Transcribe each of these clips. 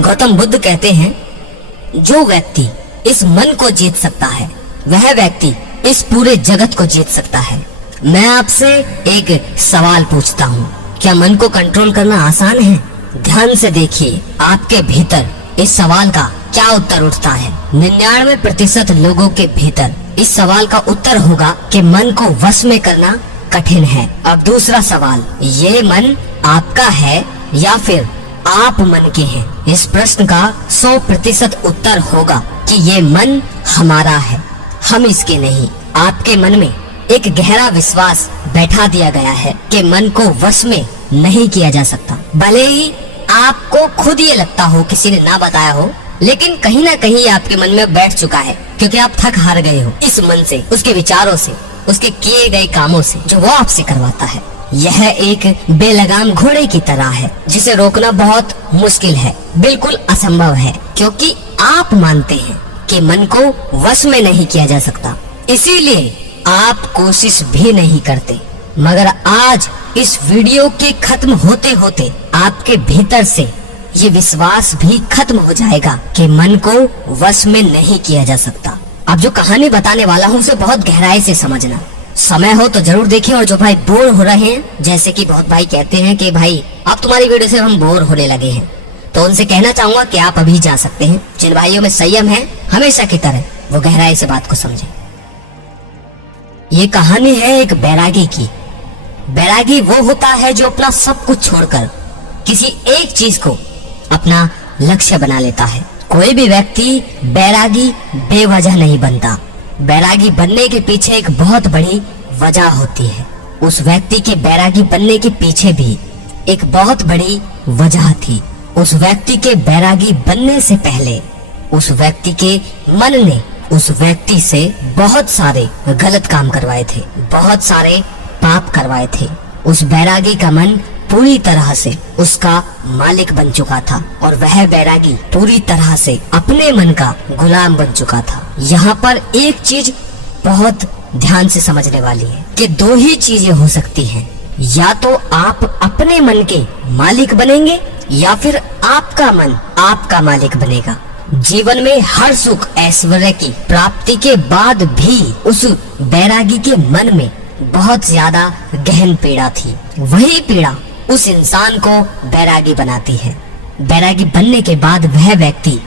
गौतम बुद्ध कहते हैं, जो व्यक्ति इस मन को जीत सकता है वह व्यक्ति इस पूरे जगत को जीत सकता है। मैं आपसे एक सवाल पूछता हूँ, क्या मन को कंट्रोल करना आसान है? ध्यान से देखिए आपके भीतर इस सवाल का क्या उत्तर उठता है। 99% लोगों के भीतर इस सवाल का उत्तर होगा कि मन को वश में करना कठिन है। अब दूसरा सवाल, ये मन आपका है या फिर आप मन के हैं? इस प्रश्न का 100% उत्तर होगा कि ये मन हमारा है, हम इसके नहीं। आपके मन में एक गहरा विश्वास बैठा दिया गया है कि मन को वश में नहीं किया जा सकता। भले ही आपको खुद ये लगता हो, किसी ने ना बताया हो, लेकिन कहीं ना कहीं आपके मन में बैठ चुका है, क्योंकि आप थक हार गए हो इस मन से, उसके विचारों से, उसके किए गए कामों से जो वो आपसे करवाता है। यह एक बेलगाम घोड़े की तरह है जिसे रोकना बहुत मुश्किल है, बिल्कुल असंभव है, क्योंकि आप मानते हैं कि मन को वश में नहीं किया जा सकता, इसीलिए आप कोशिश भी नहीं करते। मगर आज इस वीडियो के खत्म होते होते आपके भीतर से ये विश्वास भी खत्म हो जाएगा कि मन को वश में नहीं किया जा सकता। अब जो कहानी बताने वाला हूँ उसे बहुत गहराई से समझना, समय हो तो जरूर देखें। और जो भाई बोर हो रहे हैं, जैसे कि बहुत भाई कहते हैं कि भाई अब तुम्हारी वीडियो से हम बोर होने लगे हैं, तो उनसे कहना चाहूंगा कि आप अभी जा सकते हैं। जिन भाइयों में संयम है हमेशा की तरह, वो गहराई से बात को समझे। ये कहानी है एक बैरागी की। बैरागी वो होता है जो अपना सब कुछ छोड़कर किसी एक चीज को अपना लक्ष्य बना लेता है। कोई भी व्यक्ति बैरागी बेवजह नहीं बनता। बैरागी बनने के पीछे एक बहुत बड़ी वजह होती है। उस व्यक्ति के बैरागी बनने के पीछे भी एक बहुत बड़ी वजह थी। उस व्यक्ति के बैरागी बनने से पहले उस व्यक्ति के मन ने उस व्यक्ति से बहुत सारे गलत काम करवाए थे, बहुत सारे पाप करवाए थे। उस बैरागी का मन पूरी तरह से उसका मालिक बन चुका था और वह बैरागी पूरी तरह से अपने मन का गुलाम बन चुका था। यहाँ पर एक चीज बहुत ध्यान से समझने वाली है कि दो ही चीजें हो सकती हैं, या तो आप अपने मन के मालिक बनेंगे या फिर आपका मन आपका मालिक बनेगा। जीवन में हर सुख ऐश्वर्य की प्राप्ति के बाद भी उस बैरागी के मन में बहुत ज्यादा गहन पीड़ा थी। वही पीड़ा उस इंसान को बैरागी बनाती है। बैरागी बनने के बाद वह व्यक्ति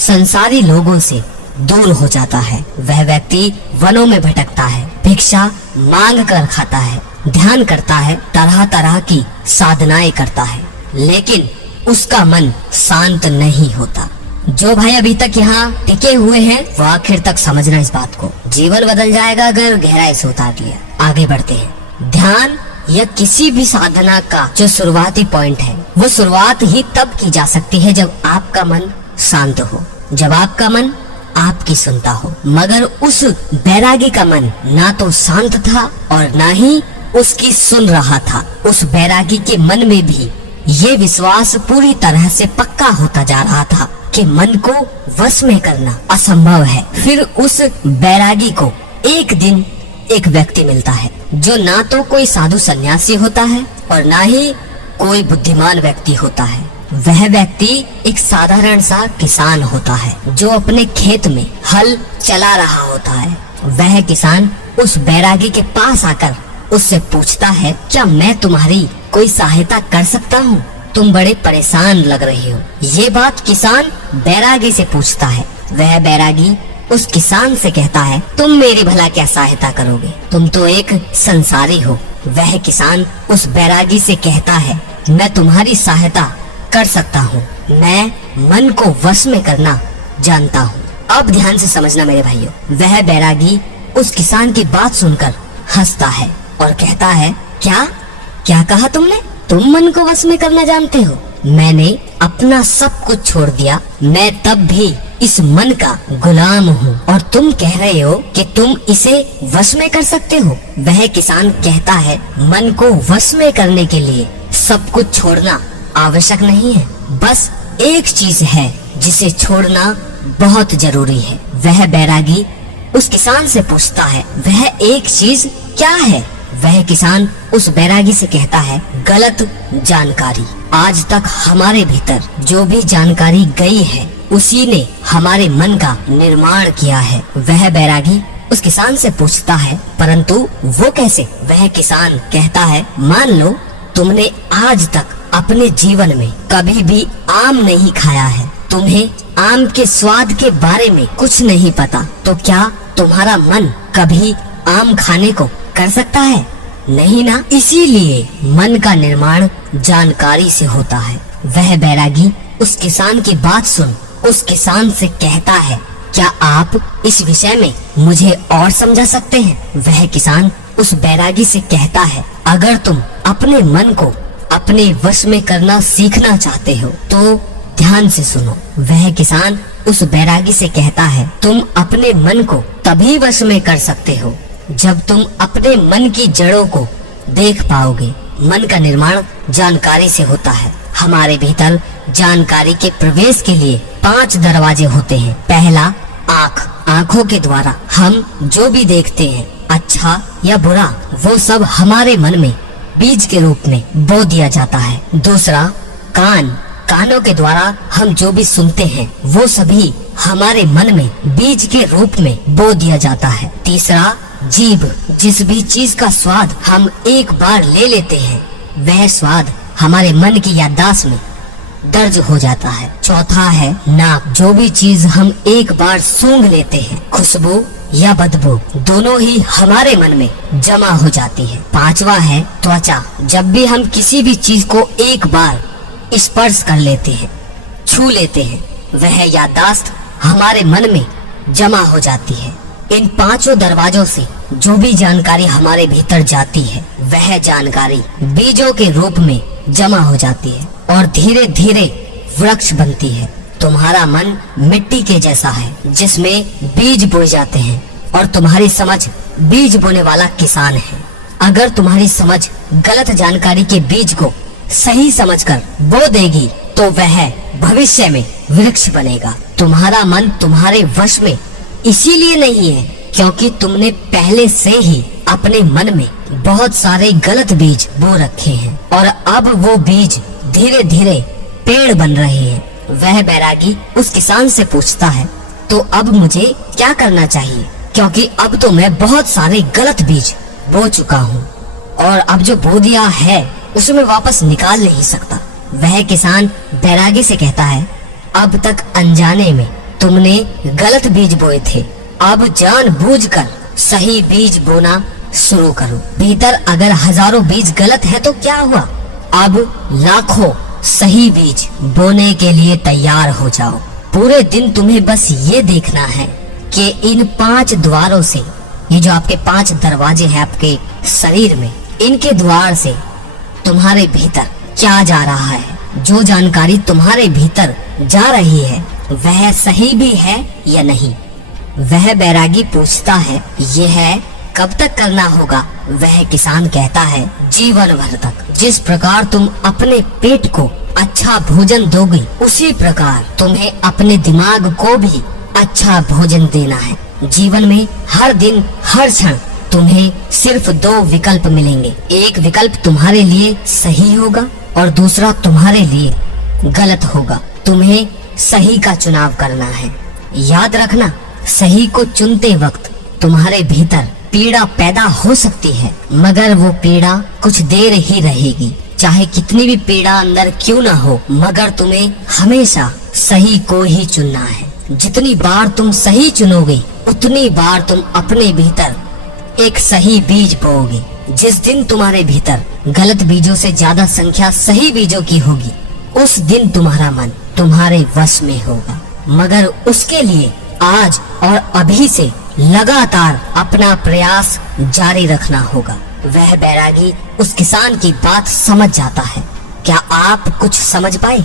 संसारी लोगों से दूर हो जाता है। वह व्यक्ति वनों में भटकता है, भिक्षा मांग कर खाता है, ध्यान करता है, तरह तरह की साधनाएं करता है, लेकिन उसका मन शांत नहीं होता। जो भाई अभी तक यहाँ टिके हुए हैं वो आखिर तक समझना इस बात को। जीवन बदल जाएगा अगर गहराई से उतार लिया। आगे बढ़ते हैं। ध्यान या किसी भी साधना का जो शुरुआती पॉइंट है, वो शुरुआत ही तब की जा सकती है जब आपका मन शांत हो, जब आपका मन आपकी सुनता हो। मगर उस बैरागी का मन ना तो शांत था और ना ही उसकी सुन रहा था। उस बैरागी के मन में भी ये विश्वास पूरी तरह से पक्का होता जा रहा था कि मन को वश में करना असंभव है। फिर उस बैरागी को एक दिन एक व्यक्ति मिलता है जो ना तो कोई साधु सन्यासी होता है और ना ही कोई बुद्धिमान व्यक्ति होता है। वह व्यक्ति एक साधारण सा किसान होता है जो अपने खेत में हल चला रहा होता है। वह किसान उस बैरागी के पास आकर उससे पूछता है, क्या मैं तुम्हारी कोई सहायता कर सकता हूँ? तुम बड़े परेशान लग रहे हो। ये बात किसान बैरागी से पूछता है। वह बैरागी उस किसान से कहता है, तुम मेरी भला क्या सहायता करोगे? तुम तो एक संसारी हो। वह किसान उस बैरागी से कहता है, मैं तुम्हारी सहायता कर सकता हूँ, मैं मन को वश में करना जानता हूँ। अब ध्यान से समझना मेरे भाइयों। वह बैरागी उस किसान की बात सुनकर हंसता है और कहता है, क्या कहा तुमने? तुम मन को वश में करना जानते हो? मैंने अपना सब कुछ छोड़ दिया, मैं तब भी इस मन का गुलाम हूँ और तुम कह रहे हो कि तुम इसे वश में कर सकते हो। वह किसान कहता है, मन को वश में करने के लिए सब कुछ छोड़ना आवश्यक नहीं है, बस एक चीज है जिसे छोड़ना बहुत जरूरी है। वह बैरागी उस किसान से पूछता है, वह एक चीज क्या है? वह किसान उस बैरागी से कहता है, गलत जानकारी। आज तक हमारे भीतर जो भी जानकारी गई है उसी ने हमारे मन का निर्माण किया है। वह बैरागी उस किसान से पूछता है, परंतु वो कैसे? वह किसान कहता है, मान लो तुमने आज तक अपने जीवन में कभी भी आम नहीं खाया है, तुम्हें आम के स्वाद के बारे में कुछ नहीं पता, तो क्या तुम्हारा मन कभी आम खाने को कर सकता है? नहीं ना। इसीलिए मन का निर्माण जानकारी से होता है। वह बैरागी उस किसान की बात सुन उस किसान से कहता है, क्या आप इस विषय में मुझे और समझा सकते हैं? वह किसान उस बैरागी से कहता है, अगर तुम अपने मन को अपने वश में करना सीखना चाहते हो तो ध्यान से सुनो। वह किसान उस बैरागी से कहता है, तुम अपने मन को तभी वश में कर सकते हो जब तुम अपने मन की जड़ों को देख पाओगे। मन का निर्माण जानकारी से होता है। हमारे भीतर जानकारी के प्रवेश के लिए 5 दरवाजे होते हैं। पहला, आँख। आँखों के द्वारा हम जो भी देखते हैं, अच्छा या बुरा, वो सब हमारे मन में बीज के रूप में बो दिया जाता है। दूसरा, कान। कानों के द्वारा हम जो भी सुनते हैं वो सभी हमारे मन में बीज के रूप में बो दिया जाता है। तीसरा, जीभ। जिस भी चीज का स्वाद हम एक बार ले लेते हैं वह स्वाद हमारे मन की याददाश्त में दर्ज हो जाता है। चौथा है नाक। जो भी चीज हम एक बार सूंघ लेते हैं, खुशबू या बदबू, दोनों ही हमारे मन में जमा हो जाती है। पांचवा है त्वचा। जब भी हम किसी भी चीज को एक बार स्पर्श कर लेते हैं, छू लेते हैं, वह याददाश्त हमारे मन में जमा हो जाती है। इन 5 दरवाजों से जो भी जानकारी हमारे भीतर जाती है वह जानकारी बीजों के रूप में जमा हो जाती है और धीरे धीरे वृक्ष बनती है। तुम्हारा मन मिट्टी के जैसा है जिसमें बीज बोए जाते हैं और तुम्हारी समझ बीज बोने वाला किसान है। अगर तुम्हारी समझ गलत जानकारी के बीज को सही समझकर बो देगी तो वह भविष्य में वृक्ष बनेगा। तुम्हारा मन तुम्हारे वश में इसीलिए नहीं है क्योंकि तुमने पहले से ही अपने मन में बहुत सारे गलत बीज बो रखे हैं और अब वो बीज धीरे धीरे पेड़ बन रहे हैं। वह बैरागी उस किसान से पूछता है, तो अब मुझे क्या करना चाहिए? क्योंकि अब तो मैं बहुत सारे गलत बीज बो चुका हूँ और अब जो बो दिया है उसे मैं वापस निकाल नहीं सकता। वह किसान बैरागी से कहता है, अब तक अनजाने में तुमने गलत बीज बोए थे, अब जानबूझकर सही बीज बोना शुरू करो। भीतर अगर हजारों बीज गलत है तो क्या हुआ, अब लाखों सही बीज बोने के लिए तैयार हो जाओ। पूरे दिन तुम्हें बस ये देखना है कि इन 5 द्वारों से, ये जो आपके 5 दरवाजे हैं आपके शरीर में, इनके द्वार से तुम्हारे भीतर क्या जा रहा है। जो जानकारी तुम्हारे भीतर जा रही है वह सही भी है या नहीं। वह बैरागी पूछता है, यह कब तक करना होगा? वह किसान कहता है, जीवन भर तक। जिस प्रकार तुम अपने पेट को अच्छा भोजन दोगे उसी प्रकार तुम्हें अपने दिमाग को भी अच्छा भोजन देना है। जीवन में हर दिन हर क्षण तुम्हें सिर्फ 2 विकल्प मिलेंगे। एक विकल्प तुम्हारे लिए सही होगा और दूसरा तुम्हारे लिए गलत होगा। तुम्हें सही का चुनाव करना है। याद रखना, सही को चुनते वक्त तुम्हारे भीतर पीड़ा पैदा हो सकती है, मगर वो पीड़ा कुछ देर ही रहेगी। चाहे कितनी भी पीड़ा अंदर क्यों ना हो, मगर तुम्हें हमेशा सही को ही चुनना है। जितनी बार तुम सही चुनोगे उतनी बार तुम अपने भीतर एक सही बीज बोओगे। जिस दिन तुम्हारे भीतर गलत बीजों से ज्यादा संख्या सही बीजों की होगी उस दिन तुम्हारा मन तुम्हारे वश में होगा। मगर उसके लिए आज और अभी से लगातार अपना प्रयास जारी रखना होगा। वह बैरागी उस किसान की बात समझ जाता है। क्या आप कुछ समझ पाए?